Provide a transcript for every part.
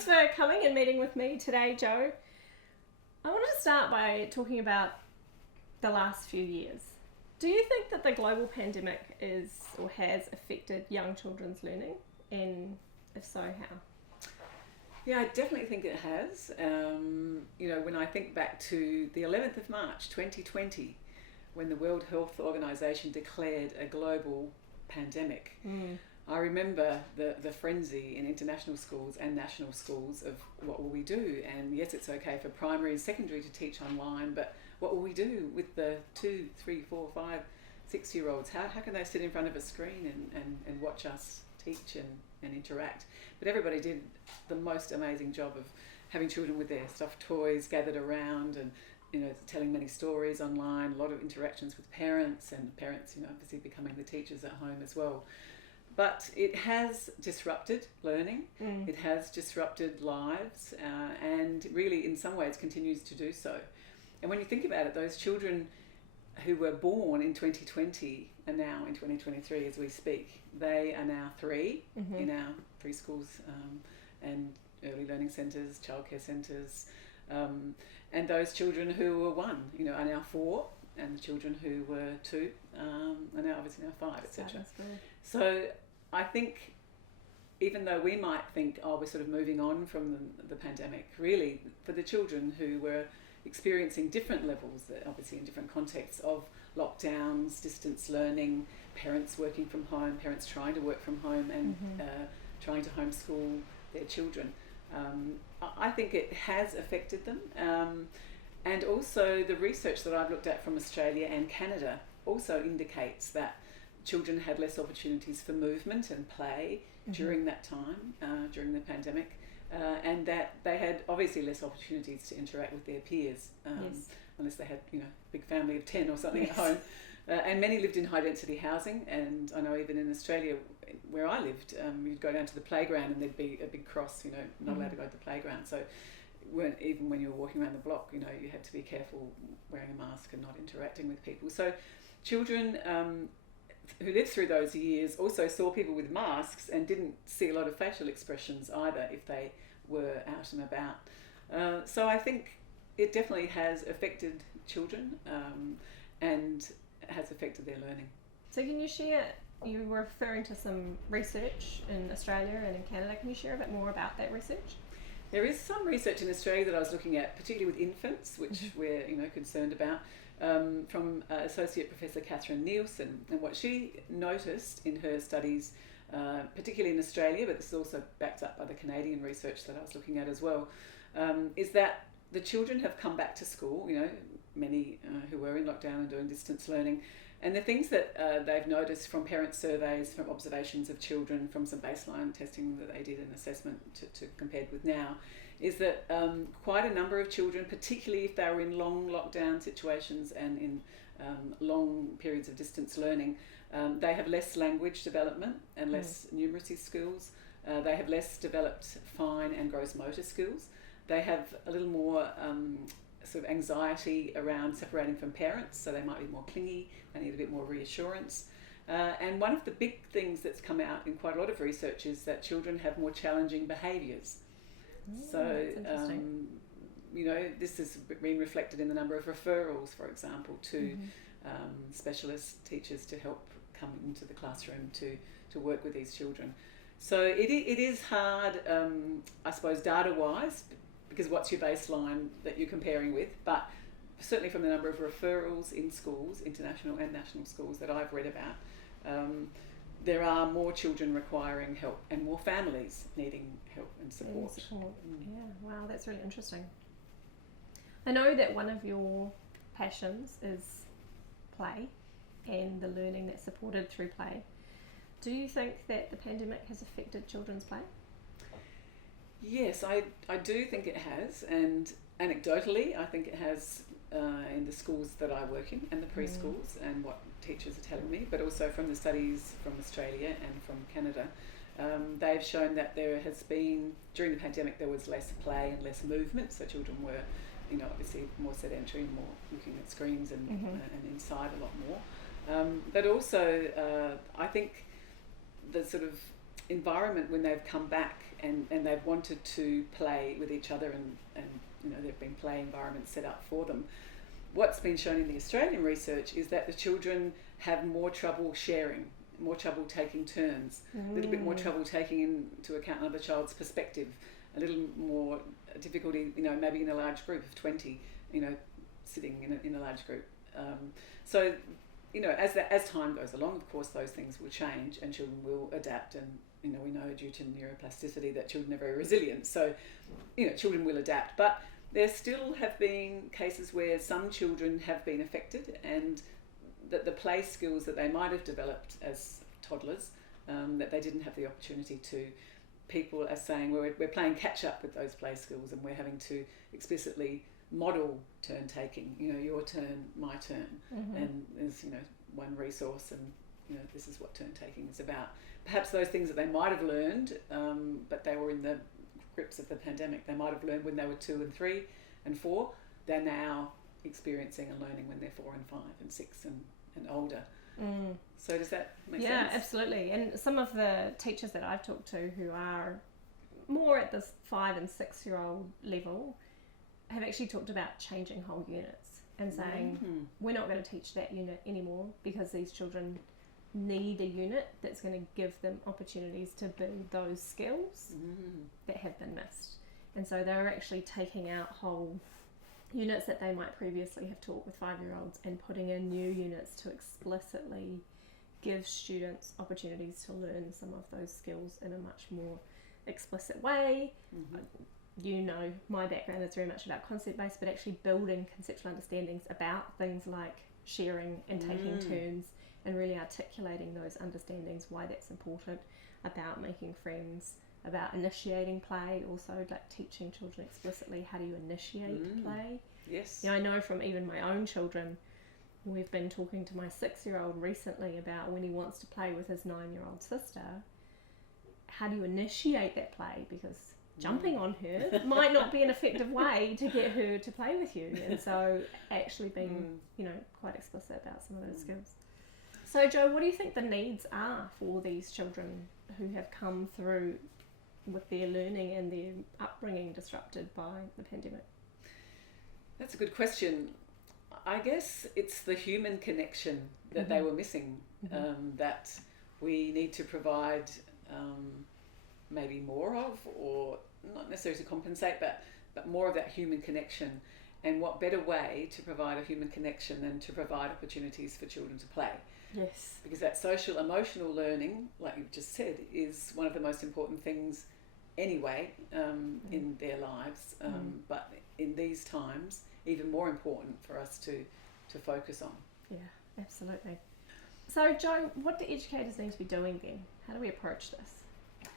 Thanks for coming and meeting with me today, Joe. I wanted to start by talking about the last few years. Do you think that the global pandemic is or has affected young children's learning? And if so, how? Yeah, I definitely think it has. When I think back to the 11th of March 2020, when the World Health Organization declared a global pandemic, I remember the frenzy in international schools and national schools of what will we do? And yes, it's okay for primary and secondary to teach online, but what will we do with the 2, 3, 4, 5, 6-year-olds? How can they sit in front of a screen and watch us teach and interact? But everybody did the most amazing job of having children with their stuffed toys gathered around and telling many stories online, a lot of interactions with parents, and parents obviously becoming the teachers at home as well. But it has disrupted learning, it has disrupted lives, and really in some ways continues to do so. And when you think about it, those children who were born in 2020 are now in 2023 as we speak. They are now 3 in our preschools and early learning centres, childcare centres, and those children who were 1 are now 4, and the children who were 2 are now obviously now 5, etc. So I think even though we might think, we're sort of moving on from the pandemic, really for the children who were experiencing different levels, obviously in different contexts of lockdowns, distance learning, parents working from home, parents trying to work from home and trying to homeschool their children, I think it has affected them. And also the research that I've looked at from Australia and Canada also indicates that children had less opportunities for movement and play during that time, during the pandemic, and that they had obviously less opportunities to interact with their peers, unless they had a big family of 10 or something at home. And many lived in high density housing, and I know even in Australia where I lived, you'd go down to the playground and there'd be a big cross, not allowed to go to the playground. So even when you were walking around the block, you had to be careful wearing a mask and not interacting with people. So children who lived through those years also saw people with masks and didn't see a lot of facial expressions either if they were out and about. So I think it definitely has affected children and has affected their learning. So can you share, you were referring to some research in Australia and in Canada, can you share a bit more about that research? There is some research in Australia that I was looking at, particularly with infants, which we're concerned about, from Associate Professor Catherine Nielsen. And what she noticed in her studies, particularly in Australia, but this is also backed up by the Canadian research that I was looking at as well, is that the children have come back to school, many who were in lockdown and doing distance learning. And the things that they've noticed from parent surveys, from observations of children, from some baseline testing that they did an assessment to compared with now, is that quite a number of children, particularly if they were in long lockdown situations and in long periods of distance learning, they have less language development and less numeracy skills. They have less developed fine and gross motor skills. They have a little more sort of anxiety around separating from parents, so they might be more clingy, they need a bit more reassurance. And one of the big things that's come out in quite a lot of research is that children have more challenging behaviours. So, this has been reflected in the number of referrals, for example, to specialist teachers to help come into the classroom to work with these children. So it is hard, I suppose, data-wise, because what's your baseline that you're comparing with, but certainly from the number of referrals in schools, international and national schools that I've read about, there are more children requiring help and more families needing help and support. Yeah, wow, that's really interesting. I know that one of your passions is play and the learning that's supported through play. Do you think that the pandemic has affected children's play? Yes, I do think it has, and anecdotally I think it has in the schools that I work in and the preschools and what teachers are telling me, but also from the studies from Australia and from Canada. They've shown that there has been, during the pandemic, there was less play and less movement, so children were, obviously more sedentary, more looking at screens and inside a lot more. But also, I think the sort of environment when they've come back and they've wanted to play with each other and you know, there have been play environments set up for them. What's been shown in the Australian research is that the children have more trouble sharing, more trouble taking turns, a little bit more trouble taking into account another child's perspective, a little more difficulty, you know, maybe in a large group of 20, you know, sitting in a large group. So, you know, as time goes along, of course, those things will change and children will adapt. And, you know, we know due to neuroplasticity that children are very resilient. So, you know, children will adapt. But there still have been cases where some children have been affected and that the play skills that they might have developed as toddlers, that they didn't have the opportunity to. People are saying we're playing catch up with those play skills and we're having to explicitly model turn taking, you know, your turn, my turn, and there's, you know, one resource and, you know, this is what turn taking is about. Perhaps those things that they might have learned, but they were in the grips of the pandemic, they might have learned when they were 2 and 3 and 4, they're now experiencing and learning when they're 4 and 5 and 6 and older. So does that make sense? Yeah, absolutely. And some of the teachers that I've talked to who are more at this 5 and 6 year old level have actually talked about changing whole units and saying we're not going to teach that unit anymore because these children need a unit that's going to give them opportunities to build those skills that have been missed. And so they're actually taking out whole units that they might previously have taught with 5-year-olds and putting in new units to explicitly give students opportunities to learn some of those skills in a much more explicit way. You know, my background is very much about concept-based, but actually building conceptual understandings about things like sharing and taking turns and really articulating those understandings, why that's important, about making friends, about initiating play, also like teaching children explicitly how do you initiate play. Yes. You know, I know from even my own children, we've been talking to my 6-year-old recently about when he wants to play with his 9-year-old sister, how do you initiate that play? Because jumping on her might not be an effective way to get her to play with you. And so actually being, you know, quite explicit about some of those skills. So Jo, what do you think the needs are for these children who have come through with their learning and their upbringing disrupted by the pandemic? That's a good question. I guess it's the human connection that they were missing, that we need to provide maybe more of, or not necessarily to compensate, but more of that human connection. And what better way to provide a human connection than to provide opportunities for children to play? Yes. Because that social emotional learning, like you've just said, is one of the most important things anyway in their lives, but in these times even more important for us to focus on. Yeah, absolutely. So Jo, what do educators need to be doing then? How do we approach this?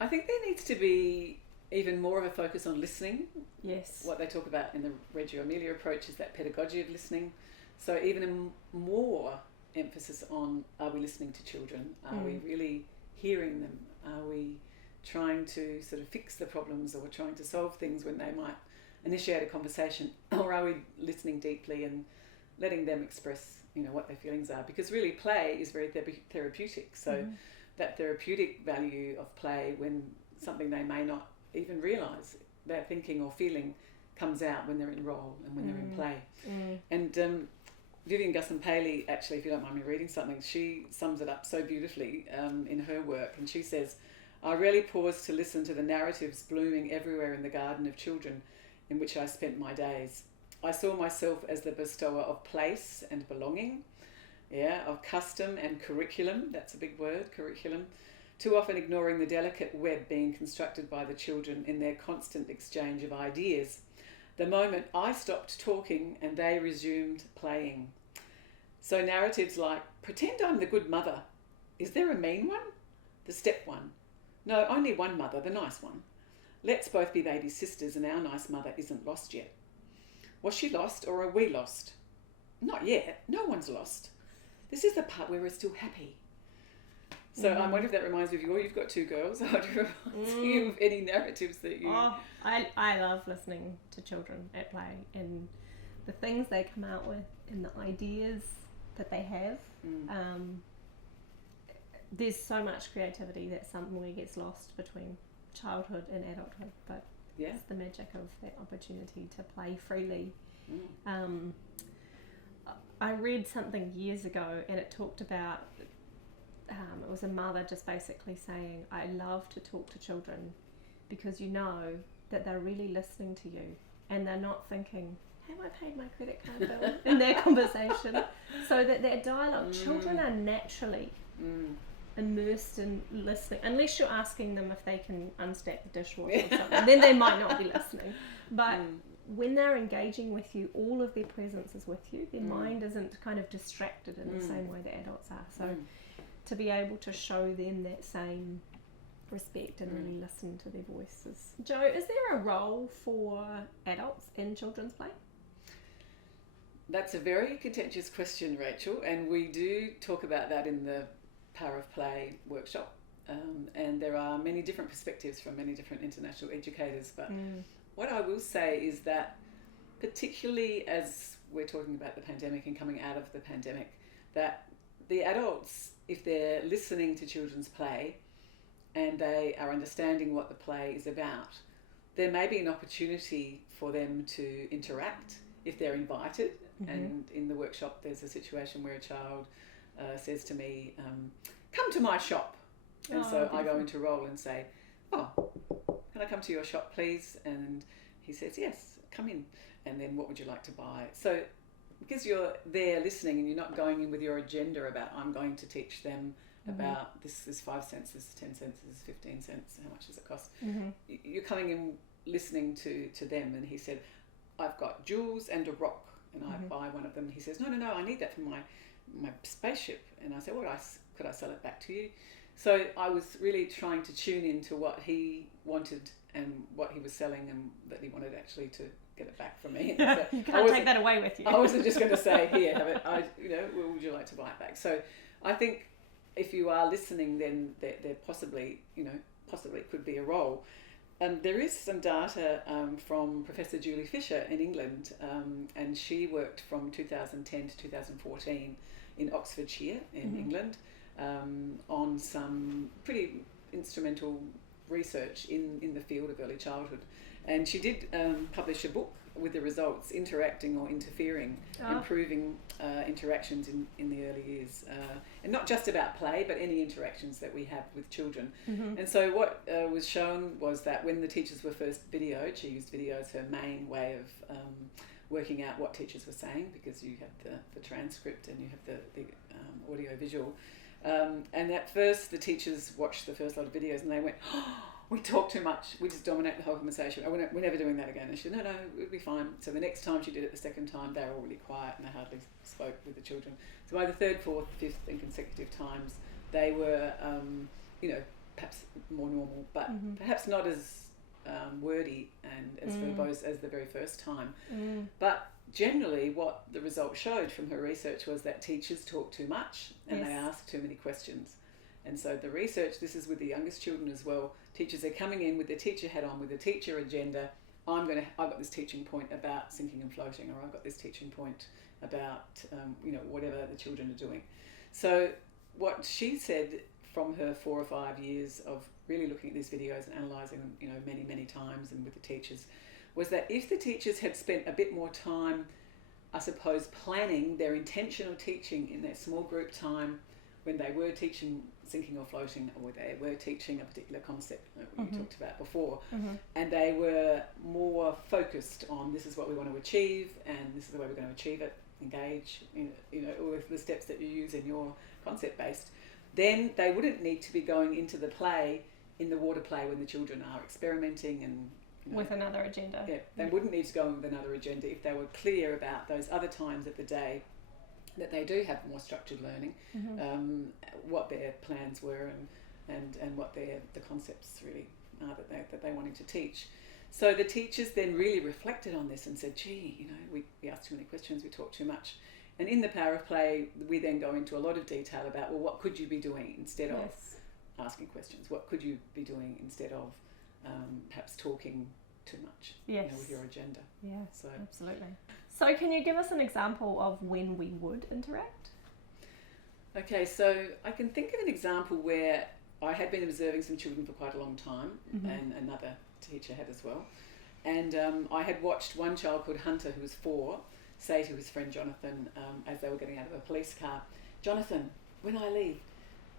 I think there needs to be even more of a focus on listening. Yes. What they talk about in the Reggio Emilia approach is that pedagogy of listening. So even a more emphasis on, are we listening to children? Are we really hearing them? Are we trying to sort of fix the problems or trying to solve things when they might initiate a conversation? Or are we listening deeply and letting them express, you know, what their feelings are? Because really play is very therapeutic. So that therapeutic value of play, when something they may not even realise they're thinking or feeling, comes out when they're in role and when they're in play. And Vivian Gusson-Paley, actually, if you don't mind me reading something, she sums it up so beautifully in her work, and she says, I rarely paused to listen to the narratives blooming everywhere in the garden of children in which I spent my days. I saw myself as the bestower of place and belonging, of custom and curriculum, that's a big word, curriculum, too often ignoring the delicate web being constructed by the children in their constant exchange of ideas. The moment I stopped talking and they resumed playing. So narratives like, pretend I'm the good mother. Is there a mean one? The step one. No, only one mother, the nice one. Let's both be baby sisters and our nice mother isn't lost yet. Was she lost or are we lost? Not yet. No one's lost. This is the part where we're still happy. So I wonder if that reminds me of you, or you've got 2 girls. I wonder if it reminds you of any narratives that you... Oh, I love listening to children at play and the things they come out with and the ideas that they have. there's so much creativity that somewhere gets lost between childhood and adulthood, but Yeah. it's the magic of that opportunity to play freely. Mm. I read something years ago, and it talked about it was a mother just basically saying, I love to talk to children because you know that they're really listening to you and they're not thinking, have I paid my credit card bill in their conversation? So that dialogue, children are naturally immersed in listening, unless you're asking them if they can unstack the dishwasher or something, then they might not be listening. But when they're engaging with you, all of their presence is with you. Their mind isn't kind of distracted in the same way that adults are. So to be able to show them that same respect and really listen to their voices. Jo, is there a role for adults in children's play? That's a very contentious question, Rachel, and we do talk about that in the Power of Play workshop. And there are many different perspectives from many different international educators, but what I will say is that particularly as we're talking about the pandemic and coming out of the pandemic, that the adults, if they're listening to children's play and they are understanding what the play is about, there may be an opportunity for them to interact if they're invited. And in the workshop there's a situation where a child says to me, come to my shop. And so I go into role and say, oh, can I come to your shop please? And he says, yes, come in. And then what would you like to buy? So because you're there listening and you're not going in with your agenda about, I'm going to teach them about this is 5 cents, this is 10 cents, this is 15 cents, how much does it cost? You're coming in listening to them. And he said, I've got jewels and a rock. And I buy one of them. And he says, no, I need that for my spaceship. And I said, well, could I sell it back to you? So I was really trying to tune into what he wanted and what he was selling, and that he wanted actually to get it back from me. So you can't take that away with you. I wasn't just going to say, here, have it. Well, would you like to buy it back? So I think if you are listening, then there possibly could be a role. There is some data from Professor Julie Fisher in England, and she worked from 2010 to 2014 in Oxfordshire in England on some pretty instrumental research in the field of early childhood. And she did publish a book with the results, interacting or interfering, improving interactions in the early years. And not just about play, but any interactions that we have with children. And so what was shown was that when the teachers were first videoed, she used video as her main way of working out what teachers were saying, because you have the transcript and you have the audio visual. And at first the teachers watched the first lot of videos and they went, oh, we talk too much, we just dominate the whole conversation, we're never doing that again. And she said, no, it'll be fine. So the next time she did it, the second time, they were all really quiet and they hardly spoke with the children. So by the third, fourth, fifth and consecutive times, they were, perhaps more normal, but perhaps not as wordy and as verbose as the very first time. But generally what the results showed from her research was that teachers talk too much and they ask too many questions. And so the research, this is with the youngest children as well, teachers are coming in with their teacher hat on, with a teacher agenda. I've got this teaching point about sinking and floating, or I've got this teaching point about, whatever the children are doing. So what she said from her 4 or 5 years of really looking at these videos and analysing them, many, many times and with the teachers, was that if the teachers had spent a bit more time, I suppose, planning their intentional teaching in their small group time when they were teaching sinking or floating, or they were teaching a particular concept that we talked about before, and they were more focused on this is what we want to achieve and this is the way we're going to achieve it, engage, all of the steps that you use in your concept-based, then they wouldn't need to be going into the play, in the water play when the children are experimenting and with another agenda. Yeah, they wouldn't need to go in with another agenda if they were clear about those other times of the day that they do have more structured learning, what their plans were and what the concepts really are that they're wanting to teach. So the teachers then really reflected on this and said, gee, we asked too many questions, we talked too much. And in the Power of Play, we then go into a lot of detail about, well, what could you be doing instead of asking questions? What could you be doing instead of perhaps talking too much with your agenda? Yeah, so absolutely. So can you give us an example of when we would interact? Okay, so I can think of an example where I had been observing some children for quite a long time, and another teacher had as well. And I had watched one child called Hunter, who was 4, say to his friend Jonathan, as they were getting out of a police car, "Jonathan, when I leave,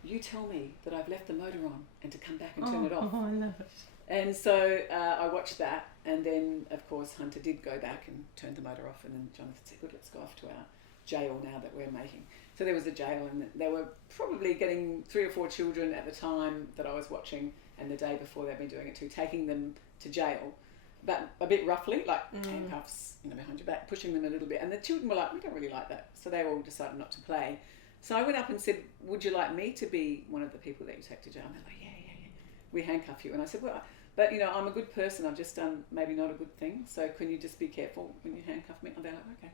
you tell me that I've left the motor on and to come back and turn it off." Oh, I love it. And so I watched that, and then of course Hunter did go back and turned the motor off, and then Jonathan said, "Good, let's go off to our jail now that we're making." So there was a jail, and they were probably getting 3 or 4 children at the time that I was watching, and the day before they'd been doing it too, taking them to jail, but a bit roughly, like handcuffs, behind your back, pushing them a little bit. And the children were like, "We don't really like that," so they all decided not to play. So I went up and said, "Would you like me to be one of the people that you take to jail?" And they're like, "Yeah. We handcuff you." And I said, "Well, but I'm a good person. I've just done maybe not a good thing. So can you just be careful when you handcuff me?" And they're like, "Okay."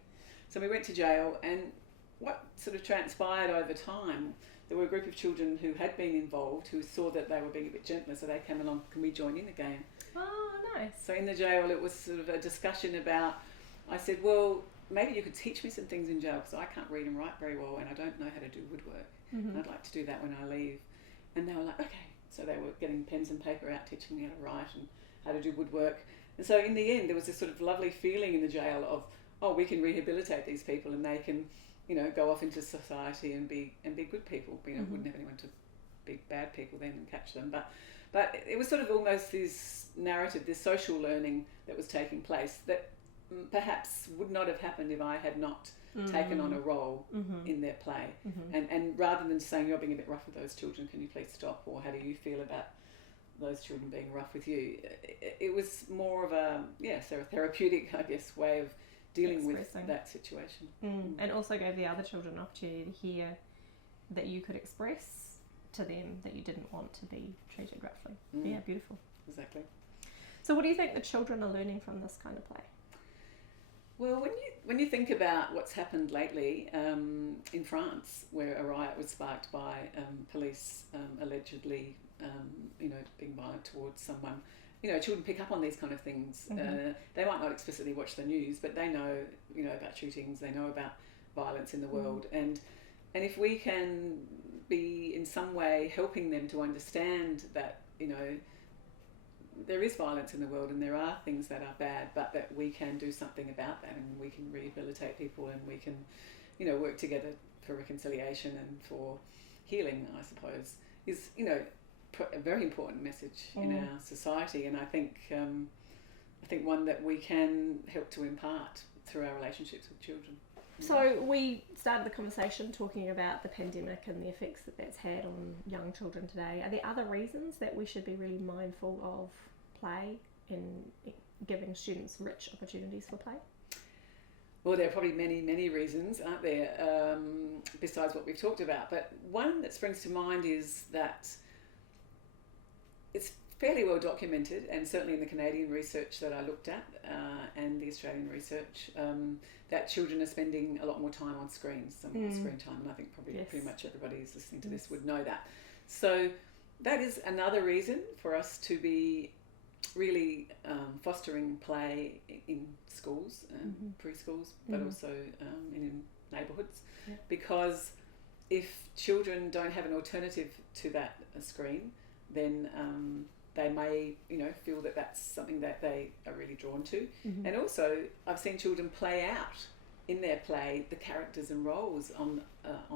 So we went to jail, and what sort of transpired over time, there were a group of children who had been involved who saw that they were being a bit gentler, so they came along, "Can we join in the game?" Oh, nice. So in the jail, it was sort of a discussion about, I said, "Well, maybe you could teach me some things in jail, because I can't read and write very well, and I don't know how to do woodwork. And I'd like to do that when I leave." And they were like, "Okay." So they were getting pens and paper out, teaching me how to write and how to do woodwork. And so in the end, there was this sort of lovely feeling in the jail of, oh, we can rehabilitate these people, and they can, go off into society and be good people. Wouldn't have anyone to be bad people then and catch them. But it was sort of almost this narrative, this social learning that was taking place that perhaps would not have happened if I had not taken on a role in their play. And rather than saying, "You're being a bit rough with those children, can you please stop?" or "How do you feel about those children being rough with you?" It was more of a therapeutic, I guess, way of dealing with that situation. And also gave the other children an opportunity to hear that you could express to them that you didn't want to be treated roughly. Yeah, beautiful. Exactly. So what do you think the children are learning from this kind of play? Well, when you think about what's happened lately in France, where a riot was sparked by police allegedly, being violent towards someone, children pick up on these kind of things. They might not explicitly watch the news, but they know, about shootings. They know about violence in the world, and if we can be in some way helping them to understand that, there is violence in the world and there are things that are bad, but that we can do something about that, and we can rehabilitate people, and we can, work together for reconciliation and for healing, I suppose, is, a very important message in our society. And I think one that we can help to impart through our relationships with children. So we started the conversation talking about the pandemic and the effects that that's had on young children today. Are there other reasons that we should be really mindful of play and giving students rich opportunities for play? Well, there are probably many, many reasons, aren't there, besides what we've talked about. But one that springs to mind is that it's fairly well documented, and certainly in the Canadian research that I looked at and the Australian research, that children are spending a lot more time on screens, some more screen time, and I think probably pretty much everybody who's listening to this would know that. So that is another reason for us to be really fostering play in schools and preschools, but also in neighbourhoods, because if children don't have an alternative to that screen, then they may, feel that that's something that they are really drawn to. And also, I've seen children play out in their play the characters and roles on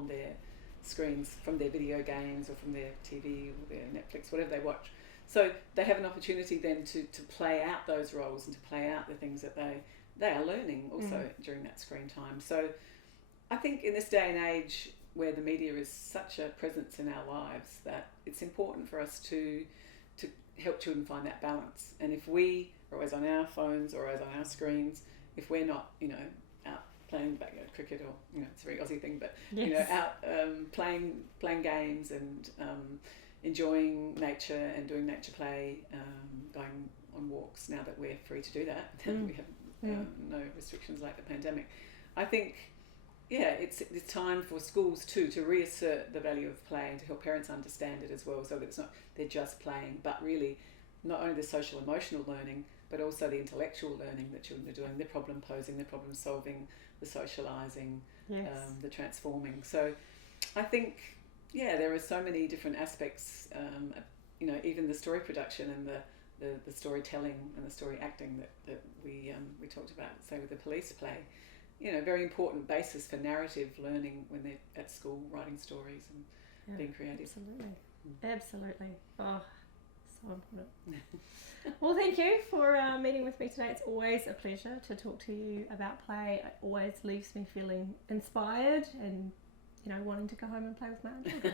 their screens from their video games or from their TV or their Netflix, whatever they watch. So they have an opportunity then to play out those roles and to play out the things that they are learning also during that screen time. So I think in this day and age where the media is such a presence in our lives, that it's important for us to help children find that balance. And if we are always on our phones or always on our screens, if we're not, out playing backyard cricket, or, it's a very Aussie thing, but, out playing games and enjoying nature and doing nature play, going on walks now that we're free to do that, we have no restrictions like the pandemic. I think, it's time for schools too to reassert the value of play and to help parents understand it as well, so that it's not they're just playing, but really not only the social emotional learning, but also the intellectual learning that children are doing, the problem posing, the problem solving, the socialising, the transforming. So I think, there are so many different aspects, even the story production and the storytelling and the story acting that we talked about, say with the police play, very important basis for narrative learning when they're at school writing stories and being creative. Absolutely. Oh, so important. Well, thank you for meeting with me today. It's always a pleasure to talk to you about play. It always leaves me feeling inspired and wanting to go home and play with my own children.